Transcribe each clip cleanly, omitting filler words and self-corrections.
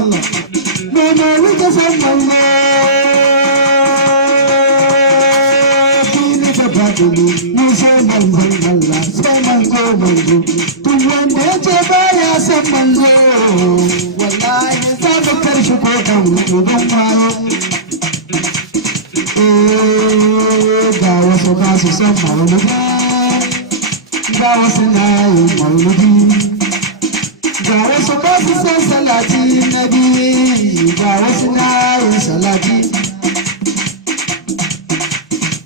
Allah Mama wika san manzo Fili da fadili ni sai manzon Allah sai manzo manzo duk wanda ya ce baya san manzo wallahi za mu karshi ko kan uban wayo ga wasu ba su san mauludi ga wasu na yin mauludi ga wasu ba su san salati nabi ga wasu na yin salati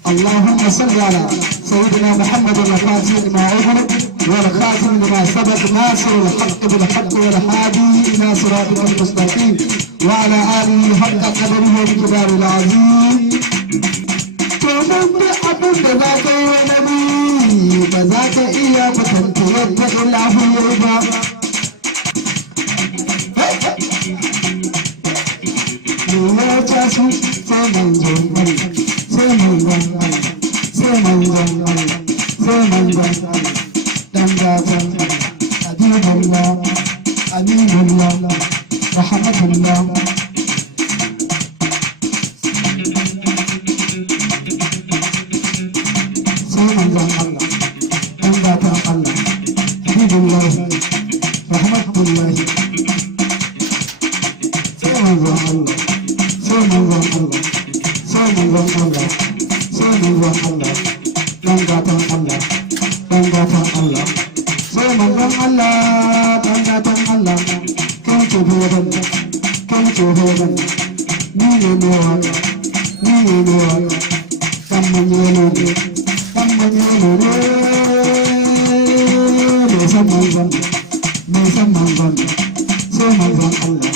اللهم صل على سيدنا محمد الفاتح لما أغلق والخاتم لما سبق ناصر الحق بالحق والهادي إلى صراطك المستقيم وعلى آله حق قدره ومقداره العظيم ومن أبد ذاك يا نبي فذاك إياه فتنتهي إلا هو يرضى يا جاسم سمن جمال سمن جمال سمن جمال سمن جمال دمجة أديب الله أمين الله رحمة الله سمن جمال دمجة الله أديب الله رحمة الله سمن جمال سمن جمال سمن جمال سمن جمال دمجة الله Bangatan Allah, sai manzon Allah, bangatan Allah, kan ce hoban, kan ce hoban, ni ne waka, ni ne waka, kan manyelo ne, kan manyelo ne, mai san manzon, mai san manzon, sai manzon Allah,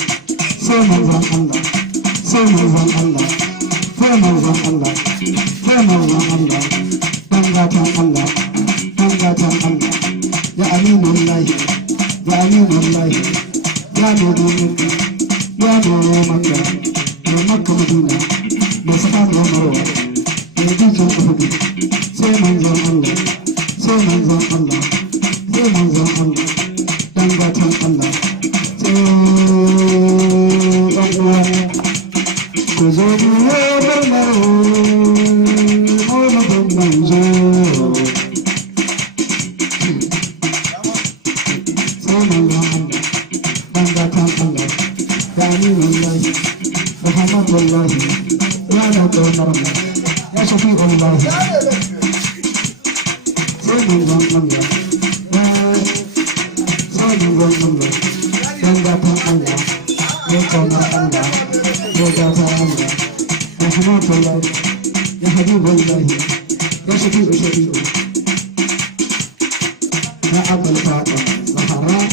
sai manzon Allah, sai manzon Allah, sai manzon Allah, sai manzon Allah, bangatan Allah. Bangatan Allah, ya aminullahi, ya aminullahi, ya nuru maka, ya nuru maka, ya maka madina, ya saka da marwa, ya dijin kudu, sai manzon Allah, sai manzon Allah, sai manzon Allah, bangatan Allah, sai ɗan uwa, ku zo mu yi murnar maulidin manzo. محمد والله يا نبي المرمى يا شفيع الله سيد الله سيد الله ينبات الله يقوم الله يجاب الله يا حماد الله يا حبيب الله يا شفيع شفيع يا أبا الفاتح وحرام